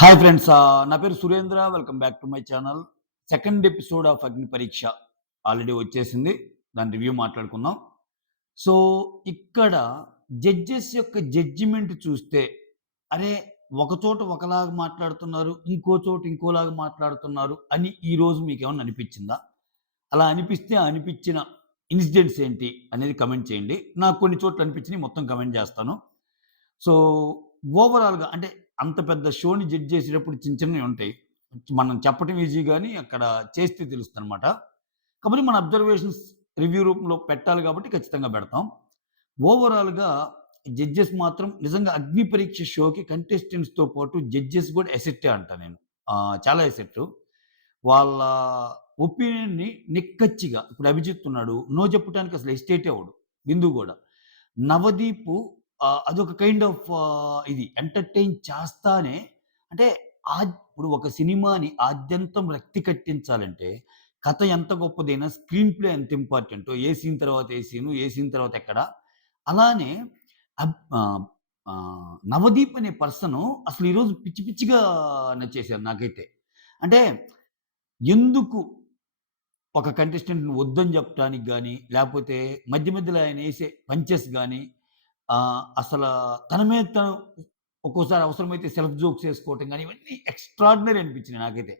Hi friends. నా పేరు Surendra. Welcome back to my channel. Second episode of అగ్ని పరీక్ష ఆల్రెడీ వచ్చేసింది. దాని రివ్యూ మాట్లాడుకుందాం. సో, ఇక్కడ జడ్జెస్ యొక్క జడ్జిమెంట్ చూస్తే, అరే! ఒక చోట ఒకలాగా మాట్లాడుతున్నారు, ఇంకో చోట ఇంకోలాగా మాట్లాడుతున్నారు అని ఈరోజు మీకేమన్నా అనిపిచ్చిందా? అలా అనిపిస్తే అనిపిచ్చిన ఇన్సిడెంట్స్ ఏంటి అనేది కామెంట్ చేయండి. నాకు కొన్ని చోట్ల అనిపించినయి మొత్తం కామెంట్ చేస్తాను. సో, ఓవరాల్‌గా అంటే అంత పెద్ద షోని జడ్జ్ చేసేటప్పుడు చిన్న చిన్నవి ఉంటాయి. మనం చెప్పటం ఈజీ గానీ, అక్కడ చేస్తే తెలుస్తదనమాట. కాపోతే మన అబ్జర్వేషన్స్ రివ్యూ రూపంలో పెట్టాలి కాబట్టి ఖచ్చితంగా పెడతాం. ఓవరాల్‌గా జడ్జెస్ మాత్రం నిజంగా 'అగ్ని పరీక్ష' షోకి కంటెస్టెంట్స్‌తో పాటు జడ్జెస్ గూడా ఎసెట్టే అంటా నేను. చాలా ఎసెట్టు. వాళ్ళ ఒపీనియన్‌ని నిక్కచ్చిగా ఇప్పుడు 'అభిజిత్' ఉన్నాడు. నో చెప్పటానికి అసలు ఎస్టేటే అవ్వడు. బిందు గూడా. 'నవదీప్' అదొక కైండ్ ఆఫ్ ఇది ఎంటర్‌టైన్ చేస్తానే అంటే ఇప్పుడు ఒక సినిమాని ఆద్యంతం రక్తి కట్టించాలంటే కథ ఎంత గొప్పదైనా స్క్రీన్ ప్లే ఎంత ఇంపార్టెంటో ఏ సీన్ తర్వాత ఏ సీను, ఏ సీన్ తర్వాత ఎక్కడ. అలానే 'నవదీప్' అనే పర్సను అసలు ఈరోజు పిచ్చి పిచ్చిగా నచ్చేసారు నాకైతే. అంటే ఎందుకు ఒక కంటెస్టెంట్‌ని వద్దని జెప్పటానికి గాని, లేపోతే మధ్య మధ్యలో ఆయనేసే పంచెస్ గాని, అసల తన మీద తను ఒక్కోసారి అవసరమైతే సెల్ఫ్ జోక్స్ ఏసుకోవటం గాని, ఇవన్నీ ఎక్స్‌ట్రార్డినరీ అనిపించినియి నాకైతే.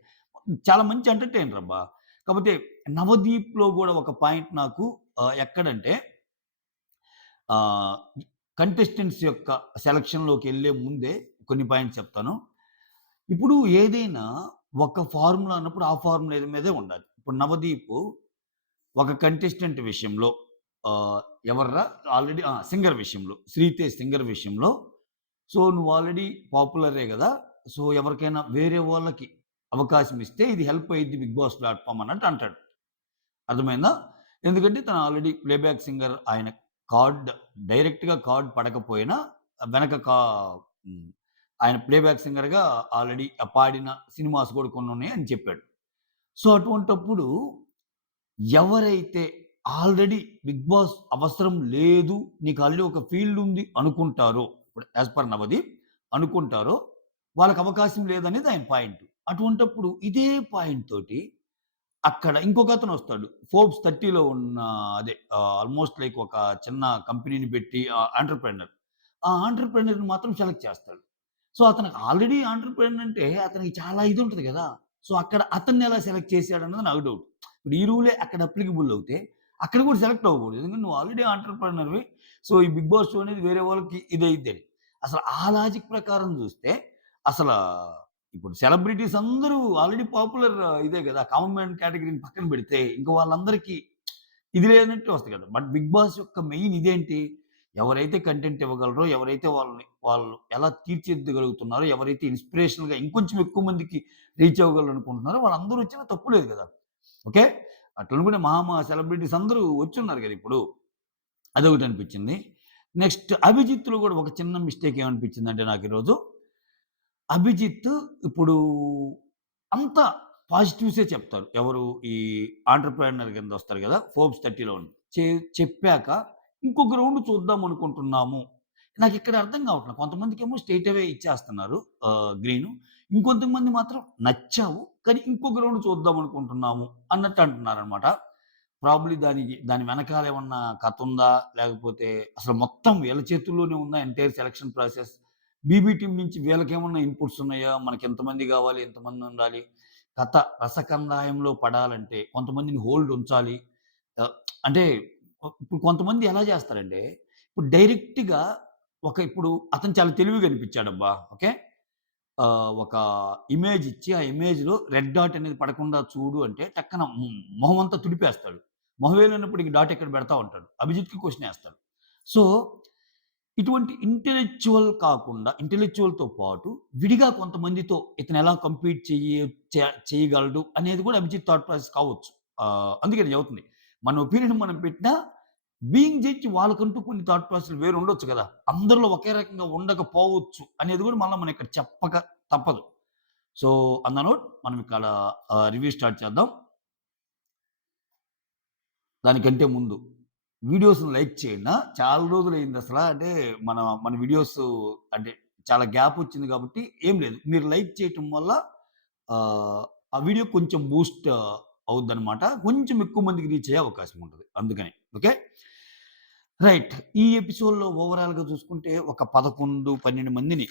చాలా మంచి ఎంటర్‌టైనర్ అబ్బా! కాపోతే 'నవదీప్‌లో' గూడా ఒక పాయింట్ నాకు ఎక్కడంటే ఆహ్, కంటెస్టెంట్స్ యొక్క సెలక్షన్‌లోకెళ్ళే ముందే కొన్ని పాయింట్స్ చెప్తాను. ఇప్పుడు ఏదైనా ఒక ఫార్ములా అన్నప్పుడు ఆ ఫార్ములా మీదే ఉండాలి. ఇప్పుడు 'నవదీప్' ఒక కంటెస్టెంట్ విషయంలో ఆహ్, ఎవర్రా ఆల్రెడీ సింగర్ విషయంలో 'శ్రీతేజ్' సింగర్ విషయంలో సో, నువ్వు ఆల్రెడీ పాపులరే గదా! సో, ఎవరికైనా వేరే వాళ్ళకి అవకాశం ఇస్తే ఇది హెల్ప్ అయ్యిద్ది 'బిగ్ బాస్' ప్లాట్‌ఫార్మ్ అన్నట్టు అంటాడు. అర్థమైందా? ఎందుకంటే తను ఆల్రెడీ ప్లేబ్యాక్ సింగర్ ఆయన కార్డ్ డైరెక్ట్‌గా కార్డ్ పడకపోయినా వెనక హ్మ్. ఆయన ప్లేబ్యాక్ సింగర్‌గా ఆల్రెడీ పాడిన సినిమాస్ కూడా కొన్నున్నాయి అని చెప్పాడు. సో, అటువంటప్పుడు ఎవరైతే ఆల్రెడీ 'బిగ్ బాస్' అవసరం లేదు. నీకు ఆల్రెడీ ఒక ఫీల్డ్ ఉంది అనుకుంటారో, ఇప్పుడు యాస్ పర్ నవదీప్ అనుకుంటారో, వాళ్ళకి అవకాశం లేదనేది ఆయన పాయింట్. అటువంటప్పుడు ఇదే పాయింట్ తోటి అక్కడ ఇంకొకతనొస్తాడు. 'ఫోర్బ్స్ 30లో' ఉన్న అదే ఆల్‌మోస్ట్ లైక్ ఒక చిన్న కంపెనీని పెట్టి ఎంటర్‌ప్రెన్యూర్. ఆ ఎంటర్‌ప్రెన్యూర్‌ని మాత్రం సెలెక్ట్ చేస్తాడు. సో, అతనికి ఆల్రెడీ ఎంటర్‌ప్రెన్యూర్ అంటే అతనికి చాలా ఇదుంటది గదా! సో, అక్కడ అతన్నెలా సెలెక్ట్ చేసాడన్నది నాకు డౌట్. ఇప్పుడు ఈ రూలే అక్కడ అప్లికబుల్ అవుతే, అక్కడ కూడా సెలెక్ట్ అవ్వకూడదు. ఎందుకంటే నువ్వు ఆల్రెడీ ఎంటర్‌ప్రెన్యూర్‌వి. సో, ఈ 'బిగ్ బాస్' షో అనేది వేరే వాళ్ళకి ఇదయిద్దని. అసలు ఆ లాజిక్ ప్రకారం జూస్తే అసలా ఇప్పుడు సెలబ్రిటీస్ అందరూ ఆల్రెడీ పాపులర్ ఇదే గదా! కామన్ మ్యాన్ కేటగరీని పక్కన పెడితే ఇంక వాళ్ళందరికీ ఇది లేనట్టే వస్తాయి కదా! బట్ 'బిగ్ బాస్' యొక్క మెయిన్ ఇదేంటి? ఎవరైతే కంటెంట్ ఇవ్వగలరో, ఎవరైతే వాళ్ళు ఎలా తీర్చిదిద్దగలుగుతున్నారో, ఎవరైతే ఇన్‌స్పిరేషనల్‌గా ఇంకొంచెం ఎక్కువ మందికి రీచ్ అవ్వగలరనుకుంటున్నారో వాళ్ళందరూ వచ్చినా తప్పు లేదు గదా! ఓకే. అట్లనుకునే సెలబ్రిటీస్ అందరూ వచ్చున్నారు గదా! ఇప్పుడు. అదొకటనిపించింది. నెక్స్ట్ 'అభిజిత్‌లో' గూడా ఒక చిన్న మిస్టేక్ ఏమనిపించిందంటే నాకీరోజు, 'అభిజిత్' ఇప్పుడు అంతా పాజిటివ్సే చెప్తారు. ఎవరు ఈ ఎంటర్‌ప్రెన్యూర్ కిందొస్తారు గదా! 'ఫోర్బ్స్ 30లో' చెప్పాక ఇంకొక రౌండ్ చూద్దాం అనుకుంటున్నాము. నాకిక్కడ అర్థం కావట్ల. కొంతమందికేమో స్ట్రెయిట్ అవే ఇచ్చేస్తున్నారు గ్రీను. ఇంకొంతమంది మాత్రం నచ్చావు. కానీ ఇంకొక రౌండ్ చూద్దాం అనుకుంటున్నాము అన్నట్టు అంటున్నారనమాట. ప్రాబబ్లీ దాని వెనకాల ఏమన్నా కథుందా? లేకపోతే అసలు మొత్తం వీళ్ళ చేతుల్లోనే ఉందా entire selection process? BB team నుంచి వీళ్ళకేమన్నా ఇన్‌పుట్స్ ఉన్నాయా? మనకెంతమంది గావాలి? ఎంతమందుండాలి? కథ రసకందాయంలో పడాలంటే కొంతమందిని హోల్డ్ ఉంచాలి. ఆహ్, అంటే ఇప్పుడు కొంతమంది ఎలా జేస్తారంటే, ఇప్పుడు డైరెక్ట్‌గా ఇప్పుడు అతను చాలా తెలివిగా అనిపిచ్చాడబ్బా! ఓకే. ఒక ఇమేజ్ ఇచ్చి, ఆ ఇమేజ్‌లో రెడ్ డాట్ అనేది పడకుండా చూడు అంటే టక్కన మొహం అంతా తుడిపేస్తాడు. మొహం వేలైనప్పటికి డాట్ ఎక్కడ పెడతా ఉంటాడు. అభిజిత్‌కి క్వెషన్ ఏస్తాడు. సో, ఇటువంటి ఇంటెలెక్చువల్‌తో పాటు విడిగా కొంతమందితో ఇతను ఎలా కంపీట్ చేయగలడు అనేది కూడా అభిజిత్ థాట్ ప్రాసెస్ కావచ్చు. అందుకే నేను చెబుతుంది. మన ఒపీనియన్ మనం పెట్టినా బీయింగ్ జడ్జ్ వాళ్ళకంటూ కొన్ని థాట్ ప్రాసెస్‌లు వేరు ఉండొచ్చు కదా! అందరిలో ఒకే రకంగా ఉండకపోవచ్చు అనేది కూడా మళ్ళా మనం ఇక్కడ చెప్పక తప్పదు. సో, ఆన్ ద నోట్ మనం ఇక్కడ రివ్యూ స్టార్ట్ చేద్దాం. దానికంటే ముందు వీడియోస్‌ని లైక్ చేయండి. చాలా రోజులయిందసల. అంటే మన మన వీడియోస్ అంటే చాలా గ్యాప్ వచ్చింది కాబట్టి ఏం లేదు. మీరు లైక్ చేయటం వల్ల ఆ వీడియో కొంచెం బూస్ట్ అవుద్దనమాట. కొంచెం ఎక్కువ మందికి రీచ్ అయ్యే అవకాశం ఉంటది. అందుకని. ఓకే. రైట్. ఈ ఎపిసోడ్‌లో ఓవరాల్‌గా చూసుకుంటే ఒక 11, 12 మందిని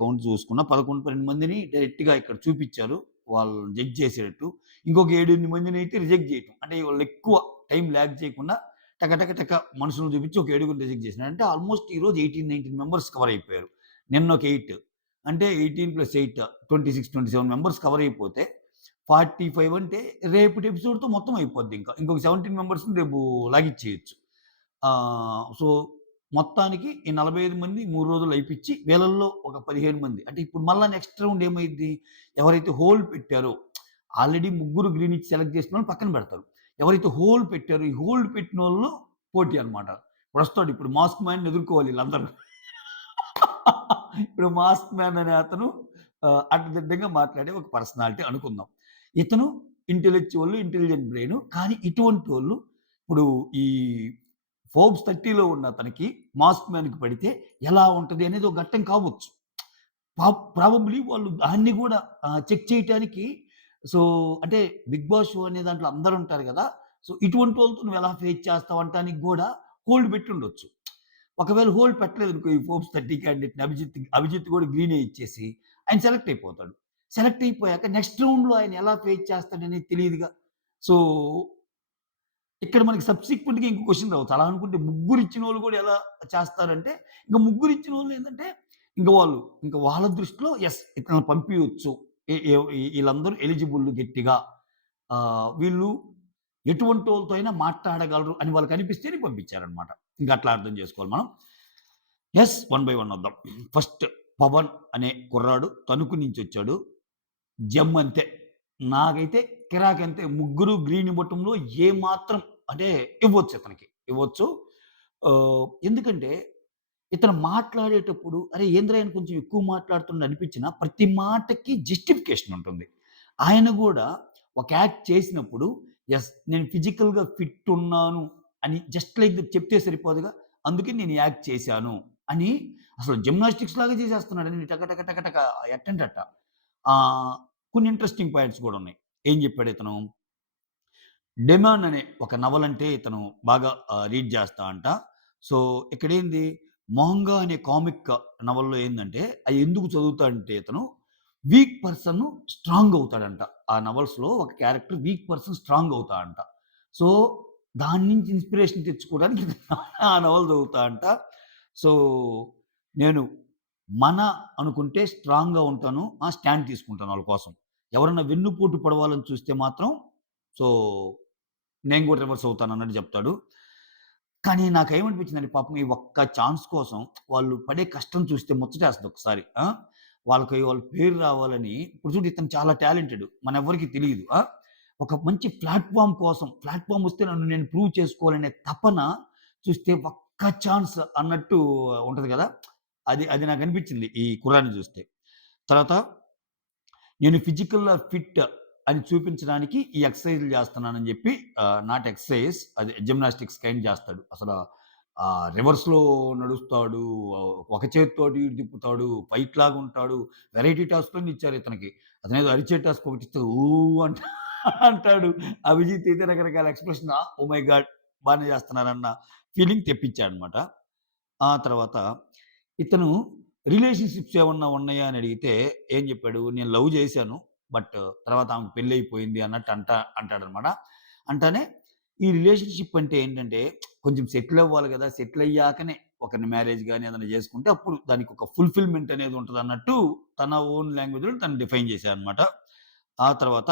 కౌంట్ చూసుకున్న 11, 12 మందిని డైరెక్ట్‌గా ఇక్కడ చూపిచ్చారు. వాళ్ళని జడ్జ్ చేసేటట్టు. ఇంకొక 7, 8 మందినైతే రిజెక్ట్ చేయటం. అంటే వాళ్ళు ఎక్కువ టైమ్ లాగ్ చేయకుండా టక టక టక మనుషులను చూపించి ఒక ఏడుగురిని రిజెక్ట్ చేసినారు. అంటే ఆల్‌మోస్ట్ ఈరోజు 18, 19 మెంబర్స్ కవర్ అయిపోయారు. నిన్న ఒక 8 అంటే 18+8 26, 27 మెంబర్స్ కవర్ అయిపోతే 45 అంటే రేపటి ఎపిసోడ్‌తో మొత్తం అయిపోద్ది ఇంకా. ఇంకొక 17 మెంబర్స్‌ని రేపు లాగిచ్చేయొచ్చు. సో, మొత్తానికి ఈ 45 మంది 3 రోజులు అయిపిచ్చి వీళ్ళల్లో ఒక 15 మంది అంటే ఇప్పుడు మళ్ళా నెక్స్ట్ రౌండ్ ఏమైద్ది? ఎవరైతే హోల్డ్ పెట్టారో ఆల్రెడీ ముగ్గురు గ్రీన్ ఇచ్చి సెలెక్ట్ చేసినోళ్ళని పక్కన పెడతారు. ఎవరైతే హోల్డ్ పెట్టారో ఈ హోల్డ్ పెట్టినోళ్ళు పోటీ అన్నమాట. ఇప్పుడొస్తాడు ఇప్పుడు మాస్క్ మ్యాన్‌ని ఎదుర్కోవాలి ఈళ్ళందరూ. ఇప్పుడు మాస్క్ మ్యాన్ అనే అతను అడ్డదిడ్డంగా మాట్లాడే ఒక పర్సనాలిటీ అనుకుందాం. ఇతను ఇంటెలిజెంట్ బ్రెయిను. కానీ ఇటువంటోళ్ళు ఇప్పుడు ఈ ఫోర్బ్స్ 30లో ఉన్న అతనికి మాస్క్ మ్యాన్‌కి పడితే ఎలా ఉంటది అనేది ఒక ఘట్టం కావచ్చు. ప్రాబబ్లీ వాళ్ళు దాన్ని గూడా చెక్ చేయటానికి సో, అంటే 'బిగ్ బాస్' షో అనే దాంట్లో అందరుంటారు గదా! సో, ఇటువంటోళ్ళతో నువ్వెలా ఫేస్ చేస్తావు అనటానికి గూడా హోల్డ్ పెట్టుండొచ్చు. ఒకవేళ హోల్డ్ పెట్టలేదనుకో ఈ ఫోర్బ్స్ 30 క్యాండిడేట్‌ని అభిజిత్ గూడా గ్రీనే ఇచ్చేసి ఆయన సెలెక్ట్ అయిపోతాడు. సెలెక్ట్ అయిపోయాక నెక్స్ట్ రౌండ్‌లో ఆయన ఎలా ఫేస్ చేస్తాడనేది తెలీదుగా. సో, ఇక్కడ మనకి సబ్సిక్వెంట్‌గా ఇంకో క్వెషన్ రావచ్చు. అలా అనుకుంటే ముగ్గురిచ్చినోళ్ళు గూడా ఎలా చేస్తారంటే, ఇంక ముగ్గురిచ్చినోళ్ళు ఏందంటే, ఇంక వాళ్ళ దృష్టిలో యెస్ ఇతన్ని పంపియొచ్చు. ఎ ఎ ఈళ్ళందరూ ఎలిజిబుల్ గట్టిగా. వీళ్ళు ఎటువంటోళ్ళతో అయినా మాట్లాడగలరు అని వాళ్ళకనిపిస్తేనే పంపించారనమాట. ఇంక అట్లా అర్థం చేసుకోవాలి మనం. యెస్. వన్ బై వన్ వద్దాం. ఫస్ట్ పవన్ అనే కుర్రాడు తణుకు నుంచొచ్చాడు. జమ్ అంతే. నాకైతే కిరాకంతే. ముగ్గురు గ్రీన్ ఇవ్వటంలో ఏమాత్రం అంటే ఇవ్వచ్చు ఇతనికి. ఇవ్వచ్చు. ఎందుకంటే ఇతను మాట్లాడేటప్పుడు అరే! ఏందిరా ఈయన కొంచెం ఎక్కువ మాట్లాడుతుండు అనిపించినా ప్రతి మాటకి జస్టిఫికేషన్ ఉంటుంది. ఆయన గూడా ఒక యాక్ట్ చేసినప్పుడు యెస్. నేను ఫిజికల్‌గా ఫిట్ ఉన్నాను అని జస్ట్ లైక్ దట్ చెప్తే సరిపోదుగా. అందుకే నేను యాక్ట్ చేశాను అని అసలు జిమ్నాస్టిక్స్ లాగా చేసేస్తున్నాడండి. టక టక టక టక ఎట్టంటే అట్ట. ఆహ్, కొన్ని ఇంట్రెస్టింగ్ పాయింట్స్ గూడా ఉన్నాయి. ఏం చెప్పాడు ఇతను? 'డెమాన్' అనే ఒక నవలంటే ఇతను బాగా రీడ్ చేస్తా అంట. సో, ఇక్కడేంది 'మొహంగా' అనే కామిక్ నవల్లో ఏందంటే, అయి ఎందుకు చదువుతాడంటే ఇతను, వీక్ పర్సన్ స్ట్రాంగ్ అవుతాడంట. ఆ నవల్స్‌లో ఒక క్యారెక్టర్ వీక్ పర్సన్ స్ట్రాంగ్ అవుతాడంట. సో, దాని నుంచి ఇన్‌స్పిరేషన్ తెచ్చుకోవడానికి ఆ నవల చదువుతా అంట. సో, నేను మన అనుకుంటే స్ట్రాంగ్‌గా ఉంటాను. స్టాండ్ తీసుకుంటాను ఆళ్ళ కోసం. ఎవరన్నా వెన్నుపోటు పొడవాలని చూస్తే మాత్రం సో నేను గూడా రివర్స్ అవుతానన్నట్టు జెప్తాడు. కానీ నాకేమనిపించిందంటే పాపం ఈ ఒక్క ఛాన్స్ కోసం వాళ్ళు పడే కష్టం చూస్తే ముచ్చటేస్తది ఒకసారి. వాళ్ళ పేరు రావాలని ఇప్పుడు చూడు ఇతను చాలా టాలెంటెడ్. మనెవ్వరికీ తెలీదు. ఒక మంచి ప్లాట్‌ఫార్మ్ వస్తే నన్ను నేను ప్రూవ్ చేసుకోవాలనే తపన చూస్తే ఒక్క ఛాన్స్ అన్నట్టు ఉంటది గదా! అది అది నాకనిపించింది ఈ కుర్రాడిని జూస్తే. తర్వాత నేను ఫిజికల్‌గా ఫిట్ అని చూపించడానికి ఈ ఎక్సర్‌సైజ్‌లు చేస్తున్నానని జెప్పి నాట్ ఎక్సర్‌సైజ్ అది జిమ్నాస్టిక్స్ కైండ్ జేస్తాడు. రివర్స్‌లో నడుస్తాడు. ఒక చేత్తోటి ఇటు తిప్పుతాడు. ఫైట్‌లాగుంటాడు. వెరైటీ టాస్క్‌లన్నీ ఇచ్చారు ఇతనికి. అతనేదో అరిచే టాస్క్ ఒకటిస్తే అంట అంటాడు. అభిజిత్ అయితే రకరకాల ఎక్స్‌ప్రెషన్ ఓహ్ మై గాడ్! బానే చేస్తున్నారన్న ఫీలింగ్ తెప్పించాడన్నమాట. ఆ తర్వాత ఇతను రిలేషన్‌షిప్స్ ఏమన్నా ఉన్నాయా అని అడిగితే ఏం చెప్పాడు? నేను లవ్ చేశాను. బట్ తర్వాత ఆమెకు పెళ్లయిపోయింది అన్నట్టు అంటాడనమాట. అంటానే ఈ రిలేషన్‌షిప్ అంటే ఏంటంటే కొంచెం సెటిల్ అవ్వాలి గదా! సెటిల్ అయ్యాకనే ఒకరిని మ్యారేజ్ గాని ఏదైనా చేసుకుంటే అప్పుడు దానికొక ఫుల్‌ఫిల్‌మెంట్ అనేది ఉంటదన్నట్టు తన ఓన్ లాంగ్వేజ్‌లో తను డిఫైన్ చేశాడనమాట. ఆ తర్వాత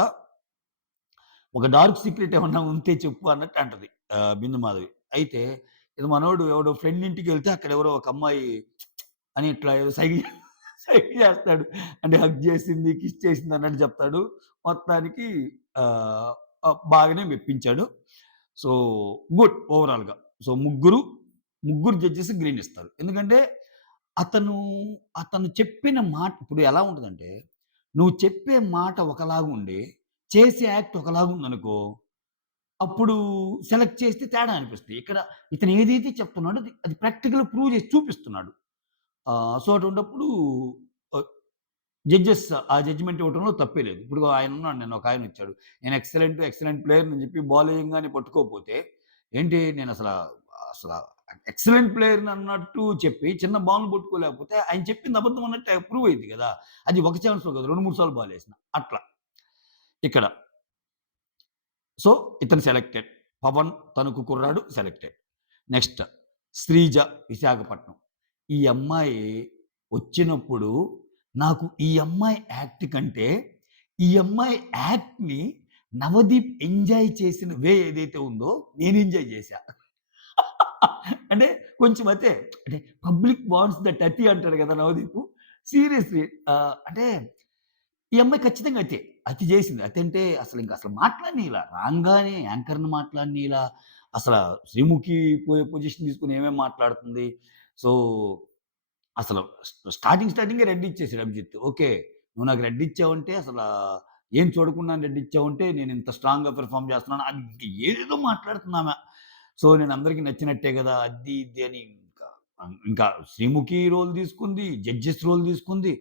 ఒక డార్క్ సీక్రెట్ ఏమన్నా ఉంటే చెప్పు అన్నట్టు అంటది బిందు మాధవి. అయితే ఇది మనోడు ఎవడో ఫ్రెండ్ ఇంటికెళ్తే అక్కడెవరో ఒక అమ్మాయి అని ఇట్లా ఏదో సైగ చేస్తాడు. అంటే హగ్ చేసింది, కిస్ చేసింది అన్నట్టు చెప్తాడు. మొత్తానికి ఆహ్, బాగానే మెప్పించాడు. సో, గుడ్ ఓవరాల్‌గా. సో, ముగ్గురు జడ్జెస్ గ్రీన్ ఇస్తారు. ఎందుకంటే అతను, అతను చెప్పిన మాట ఇప్పుడు ఎలా ఉంటదంటే, నువ్వు చెప్పే మాట ఒకలాగుండి, చేసే యాక్ట్ ఒకలాగుందనుకో, అప్పుడు సెలెక్ట్ చేస్తే తేడా అనిపిస్తది. ఇక్కడ ఇతను ఏదైతే చెప్తున్నాడో అది ప్రాక్టికల్‌గా ప్రూవ్ చేసి చూపిస్తున్నాడు. సో, అటువంటప్పుడు ఆహ్, జడ్జెస్ ఆ జడ్జిమెంట్ ఇవ్వటంలో తప్పే లేదు. ఇప్పుడు ఆయనున్నాడు నిన్న ఒకాయనొచ్చాడు. నేను ఎక్సలెంట్, ఎక్సలెంట్ ప్లేయర్‌నని చెప్పి బాల్ ఎయంగానే పట్టుకోకపోతే, ఏంటి అసల ఎక్సలెంట్ ప్లేయర్‌నన్నట్టు చెప్పి చిన్న బాల్‌ని పట్టుకోలేకపోతే ఆయన చెప్పింది అబద్ధం అన్నట్టు ప్రూవ్ అయ్యిద్ది గదా! అది ఒక చాన్స్‌లో కాదు 2, 3 సార్లు బాలేసిన. అట్లా ఇక్కడ. సో, ఇతను సెలెక్టెడ్. 'పవన్' తణుకు కుర్రాడు సెలెక్టెడ్. నెక్స్ట్ 'శ్రీజ' విశాఖపట్నం. ఈ అమ్మాయి వచ్చినప్పుడు నాకు ఈ అమ్మాయి యాక్ట్ కంటే, ఈ అమ్మాయి యాక్ట్‌ని నవదీప్ ఎంజాయ్ చేసిన ఏదైతే ఉందో నేను ఎంజాయ్ చేశా. అంటే కొంచెం అతే అంటే పబ్లిక్ వాంట్స్ దట్ అతి అంటాడు కదా! నవదీపు. సీరియస్‌లీ అంటే ఈ అమ్మాయి ఖచ్చితంగా అతే. అతి చేసింది. అతి అంటే అసలు మాట్లాడనీయలా. రాంగానే యాంకర్‌ని మాట్లాడనీయలా. అసల శ్రీముఖి పొజిషన్ తీసుకొని ఏమేం మాట్లాడుతుంది. సో, అసలు స్టార్టింగే రెడ్ ఇచ్చేసాడు అభిజిత్. ఓకే. నువ్వు నాకు రెడ్ ఇచ్చావంటే ఏం చూడకుండా రెడ్ ఇచ్చావంటే నేనింత స్ట్రాంగ్‌గా పెర్ఫార్మ్ చేస్తున్నాను. అది ఇంక ఏదేదో మాట్లాడుతుందామె. సో, నేను అందరికి నచ్చినట్టే గదా! అది ఇది అని ఇంకా శ్రీముఖి రోల్ తీసుకుంది. జడ్జెస్ రోల్ తీసుకుంది.